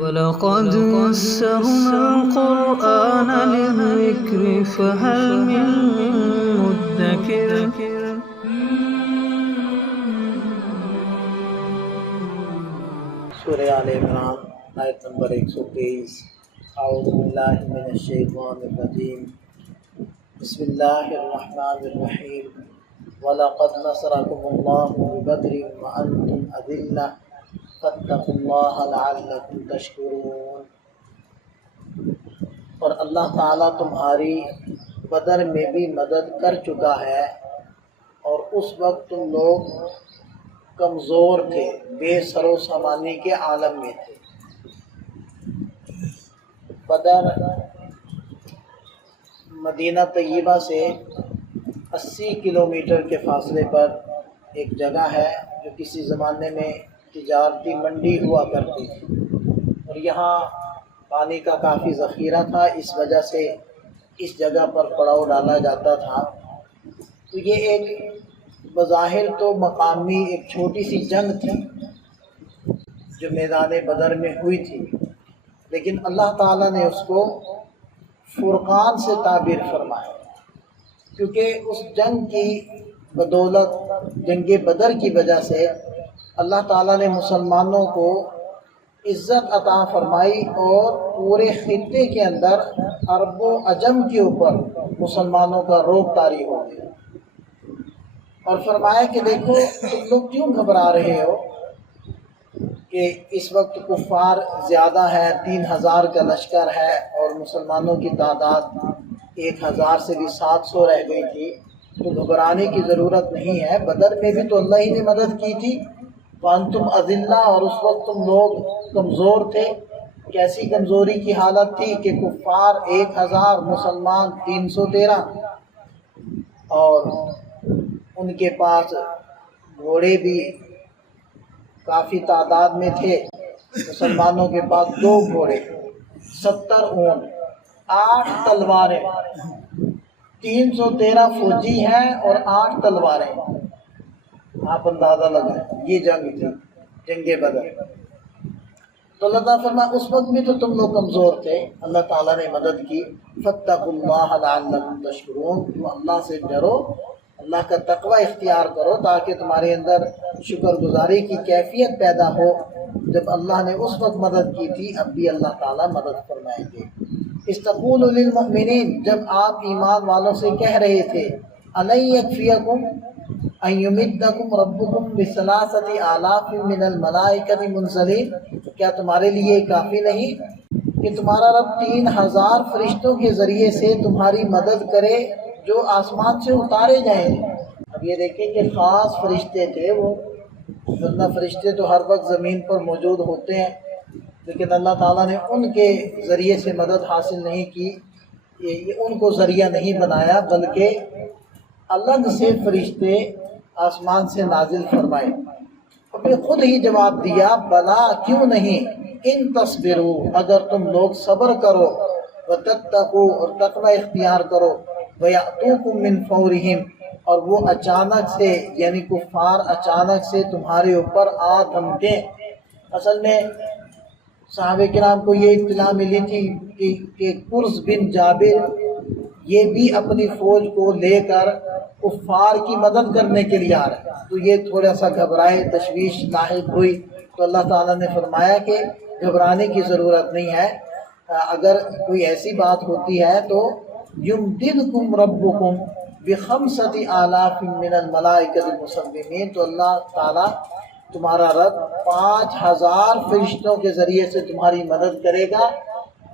وَلَقَدْ يَسَّرْنَا الْقُرْآنَ لِلذِّكْرِ فَهَلْ مِن مُّدَّكِرٍ سورہ آل عمران آیت نمبر 123۔ اعوذ باللہ من الشیطان الرجیم، بسم اللہ الرحمن الرحیم۔ وَلَقَدْ نَصَرَكُمُ اللَّهُ بِبَدْرٍ وَأَنْتُمْ أَذِلَّةٌ فَاتَّقُوا اللَّهَ لَعَلَّكُمْ تَشْكُرُونَ۔ اور اللہ تعالیٰ تمہاری بدر میں بھی مدد کر چکا ہے، اور اس وقت تم لوگ کمزور تھے، بے سر و سامانی کے عالم میں تھے۔ بدر مدینہ طیبہ سے 80 کلومیٹر کے فاصلے پر ایک جگہ ہے جو کسی زمانے میں تجارتی منڈی ہوا کرتی تھی، اور یہاں پانی کا کافی ذخیرہ تھا، اس وجہ سے اس جگہ پر پڑاؤ ڈالا جاتا تھا۔ تو یہ ایک بظاہر تو مقامی ایک چھوٹی سی جنگ تھی جو میدان بدر میں ہوئی تھی، لیکن اللہ تعالیٰ نے اس کو فرقان سے تعبیر فرمایا، کیونکہ اس جنگ کی بدولت، جنگ بدر کی وجہ سے اللہ تعالیٰ نے مسلمانوں کو عزت عطا فرمائی، اور پورے خطے کے اندر عرب و عجم کے اوپر مسلمانوں کا رعب طاری ہو گیا، اور فرمایا کہ دیکھو تم لوگ کیوں گھبرا رہے ہو کہ اس وقت کفار زیادہ ہے، 3000 کا لشکر ہے، اور مسلمانوں کی تعداد 1000 سے بھی 700 رہ گئی تھی، تو گھبرانے کی ضرورت نہیں ہے۔ بدر میں بھی تو اللہ ہی نے مدد کی تھی، وَأَنْتُمْ أَذِلَّةٌ، اور اس وقت تم لوگ کمزور تھے۔ کیسی کمزوری کی حالت تھی کہ کفار 1000، مسلمان 313، اور ان کے پاس گھوڑے بھی کافی تعداد میں تھے۔ مسلمانوں کے پاس 2 گھوڑے، 70 اونٹ، 8 تلواریں، 313 فوجی ہیں اور 8 تلواریں۔ آپ اندازہ لگائیں، یہ جنگ تھی، جنگ بدر۔ تو اللہ تعالیٰ فرمایا اس وقت بھی تو تم لوگ کمزور تھے، اللہ تعالیٰ نے مدد کی۔ فَاتَّقُوا اللَّهَ لَعَلَّكُمْ تَشْكُرُونَ، تم اللہ سے ڈرو، اللہ کا تقوی اختیار کرو، تاکہ تمہارے اندر شکر گزاری کی کیفیت پیدا ہو۔ جب اللہ نے اس وقت مدد کی تھی، اب بھی اللہ تعالیٰ مدد فرمائیں گے۔ اِسْتَقُولُ لِلْمُؤْمِنِينَ، جب آپ ایمان والوں سے کہہ رہے تھے، أَلَنْ يَكْفِيَكُمْ أَنْ يُمِدَّكُمْ رَبُّكُمْ بِثَلَاثَةِ آلَافٍ مِّنَ الْمَلَائِكَةِ مُنزَلِينَ، کیا تمہارے لیے کافی نہیں کہ تمہارا رب 3000 فرشتوں کے ذریعے سے تمہاری مدد کرے جو آسمان سے اتارے جائیں گے؟ اب یہ دیکھیں کہ خاص فرشتے تھے وہ، ورنہ فرشتے تو ہر وقت زمین پر موجود ہوتے ہیں، لیکن اللہ تعالیٰ نے ان کے ذریعے سے مدد حاصل نہیں کی، یہ ان کو ذریعہ نہیں بنایا، بلکہ الگ سے فرشتے آسمان سے نازل فرمائے۔ اور پھر خود ہی جواب دیا، بلا کیوں نہیں، ان تصبروا، اگر تم لوگ صبر کرو، وتتقوا، اور تقوی اختیار کرو، وَيَأْتُوكُم مِّن فَوْرِهِمْ، اور وہ اچانک سے، یعنی کفار اچانک سے تمہارے اوپر آ دھمکیں۔ اصل میں صحابہ کرام کو یہ اطلاع ملی تھی کہ قرظ بن جابر یہ بھی اپنی فوج کو لے کر کفار کی مدد کرنے کے لیے آ رہے ہیں، تو یہ تھوڑا سا گھبرائے، تشویش لاحق ہوئی، تو اللہ تعالیٰ نے فرمایا کہ گھبرانے کی ضرورت نہیں ہے، اگر کوئی ایسی بات ہوتی ہے تو یمددکم ربکم بخمسۃ آلاف من الملائکۃ المسومین، تو اللہ تعالیٰ تمہارا رب 5000 فرشتوں کے ذریعے سے تمہاری مدد کرے گا،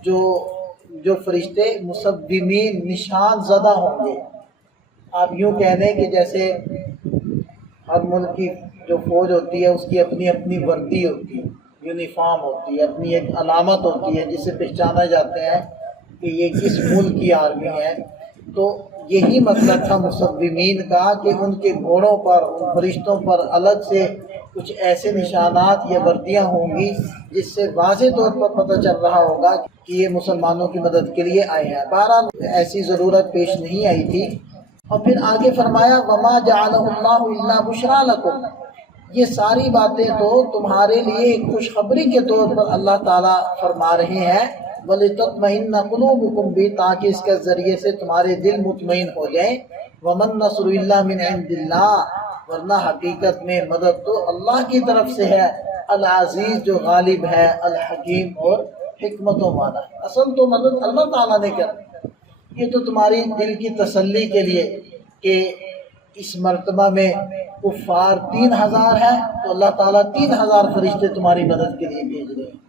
جو فرشتے مسومین، نشان زدہ ہوں گے۔ آپ یوں کہہ لیں کہ جیسے ہر ملک کی جو فوج ہوتی ہے اس کی اپنی اپنی وردی ہوتی ہے، یونیفارم ہوتی ہے، اپنی ایک علامت ہوتی ہے جس سے پہچانا جاتے ہیں کہ یہ کس ملک کی آرمی ہے۔ تو یہی مطلب تھا مسومین کا کہ ان کے گھوڑوں پر، ان فرشتوں پر الگ سے کچھ ایسے نشانات یا وردیاں ہوں گی جس سے واضح طور پر پتہ چل رہا ہوگا کہ یہ مسلمانوں کی مدد کے لیے آئے ہیں۔ بہرحال ایسی ضرورت پیش نہیں آئی تھی۔ اور پھر آگے فرمایا، وَمَا جَعَلَهُ اللَّهُ إِلَّا بُشْرَىٰ لَكُمْ، یہ ساری باتیں تو تمہارے لیے ایک خوشخبری کے طور پر اللہ تعالیٰ فرما رہے ہیں، وَلِتَطْمَئِنَّ قُلُوبُكُمْ بھی، تاکہ اس کے ذریعے سے تمہارے دل مطمئن ہو جائیں۔ وَمَن نَّصْرُ إِلَّا مِنْ عِنْدِ اللَّهِ، ورنہ حقیقت میں مدد تو اللہ کی طرف سے ہے، العزیز جو غالب ہے، الحکیم اور حکمتوں والا ہے۔ اصل تو مدد اللہ تعالیٰ نے کر، یہ تو تمہاری دل کی تسلی کے لیے کہ اس مرتبہ میں کفار 3000 ہے تو اللہ تعالیٰ 3000 فرشتے تمہاری مدد کے لیے بھیج رہے ہیں۔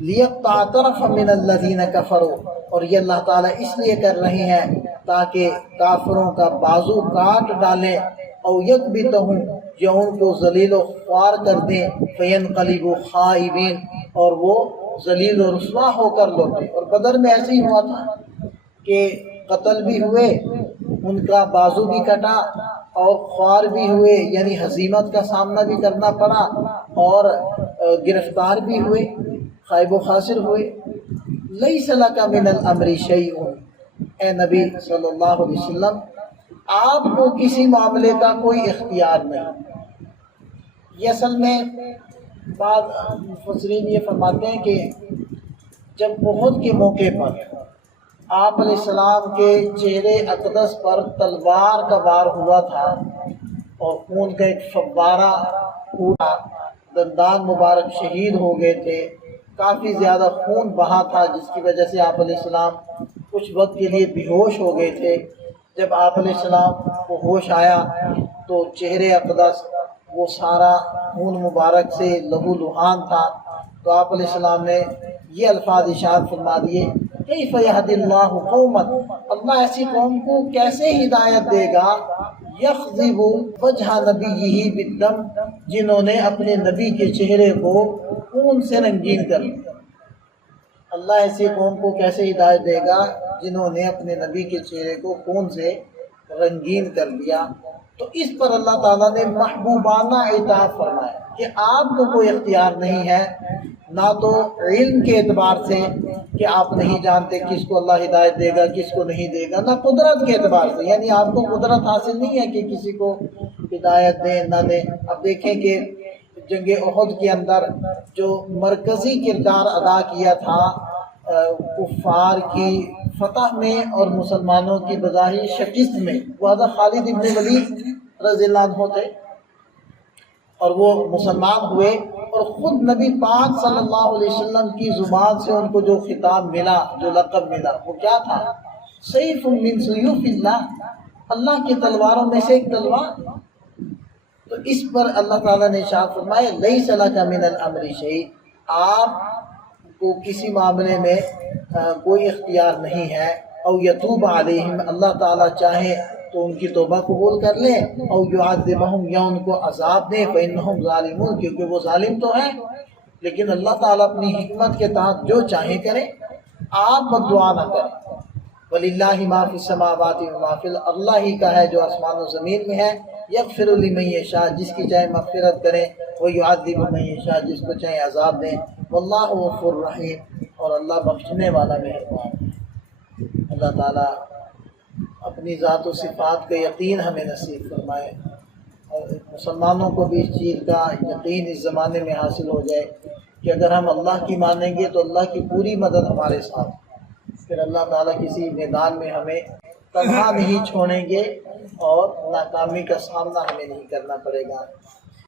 لِيَقْطَعَ طَرَفًا مِّنَ الَّذِينَ كَفَرُوا، اور یہ اللہ تعالیٰ اس لیے کر رہے ہیں تاکہ کافروں کا بازو کاٹ ڈالیں، او یکبتہم، یا ان کو ذلیل و خوار کر دیں، فینقلبوا خائبین، اور وہ ذلیل و رسوا ہو کر لوٹے۔ اور بدر میں ایسے ہی ہوا تھا کہ قتل بھی ہوئے، ان کا بازو بھی کٹا، اور خوار بھی ہوئے، یعنی ہزیمت کا سامنا بھی کرنا پڑا، اور گرفتار بھی ہوئے، خائب و خاسر ہوئے۔ لیس لک من الامر شیء، اے نبی صلی اللہ علیہ وسلم، آپ کو کسی معاملے کا کوئی اختیار نہیں۔ یہ اصل میں بعض مفسرین یہ فرماتے ہیں کہ جب احد کے موقع پر آپ علیہ السلام کے چہرے اقدس پر تلوار کا وار ہوا تھا اور خون کا ایک فوارہ پھوٹا، دندان مبارک شہید ہو گئے تھے، کافی زیادہ خون بہا تھا، جس کی وجہ سے آپ علیہ السلام کچھ وقت کے لیے بے ہوش ہو گئے تھے۔ جب آپ علیہ السلام کو ہوش آیا تو چہرے اقدس وہ سارا خون مبارک سے لہو لہان تھا، تو آپ علیہ السلام نے یہ الفاظ ارشاد فرما دیے، کیف یہدی اللہ قوما، اللہ ایسی قوم کو کیسے ہدایت دے گا، یخضب وجہ نبیہ بالدم، جنہوں نے اپنے نبی کے چہرے کو خون سے رنگین کر دیا۔ اللہ ایسی قوم کو کیسے ہدایت دے گا جنہوں نے اپنے نبی کے چہرے کو خون سے رنگین کر دیا۔ تو اس پر اللہ تعالیٰ نے محبوبانہ اطاعت فرمایا کہ آپ کو کوئی اختیار نہیں ہے، نہ تو علم کے اعتبار سے کہ آپ نہیں جانتے کس کو اللہ ہدایت دے گا کس کو نہیں دے گا، نہ قدرت کے اعتبار سے، یعنی آپ کو قدرت حاصل نہیں ہے کہ کسی کو ہدایت دیں نہ دیں۔ اب دیکھیں کہ جنگ احد کے اندر جو مرکزی کردار ادا کیا تھا کفار کی فتح میں اور مسلمانوں کی بظاہر شکست میں، وہ حضرت خالد ابن ولید رضی اللہ عنہ تھے، اور وہ مسلمان ہوئے، اور خود نبی پاک صلی اللہ علیہ وسلم کی زبان سے ان کو جو خطاب ملا، جو لقب ملا، وہ کیا تھا؟ سیف من سیوف اللہ، اللہ کی تلواروں میں سے ایک تلوار۔ تو اس پر اللہ تعالیٰ نے ارشاد فرمایا، لیس لک من الامر شیء، آپ کو کسی معاملے میں کوئی اختیار نہیں ہے، او یتوب علیہم، اللہ تعالیٰ چاہے تو ان کی توبہ قبول کر لیں، او یعذبہم، یا ان کو عذاب دیں، فإنہم ظالمون، کیونکہ وہ ظالم تو ہیں، لیکن اللہ تعالیٰ اپنی حکمت کے تحت جو چاہے کرے، آپ بد دعا نہ کریں۔ وَلِلَّهِ مَا فِي السَّمَاوَاتِ وَمَا فِي الْأَرْضِ، اللہ ہی کا ہے جو آسمان و زمین میں ہے، یغفر لمن یشاء، جس کی چاہے مغفرت کریں، وَيُعَذِّبُ مَن یشاء، جس کو چاہے عذاب دیں، وَاللَّهُ غَفُورٌ رَحِيمٌ، اور اللہ بخشنے والا مہربان ہے۔ اللہ تعالیٰ اپنی ذات و صفات کا یقین ہمیں نصیب فرمائے، اور مسلمانوں کو بھی اس چیز کا یقین اس زمانے میں حاصل ہو جائے کہ اگر ہم اللہ کی مانیں گے تو اللہ کی پوری مدد ہمارے ساتھ، پھر اللہ تعالیٰ کسی میدان میں ہمیں تنہا نہیں چھوڑیں گے اور ناکامی کا سامنا ہمیں نہیں کرنا پڑے گا۔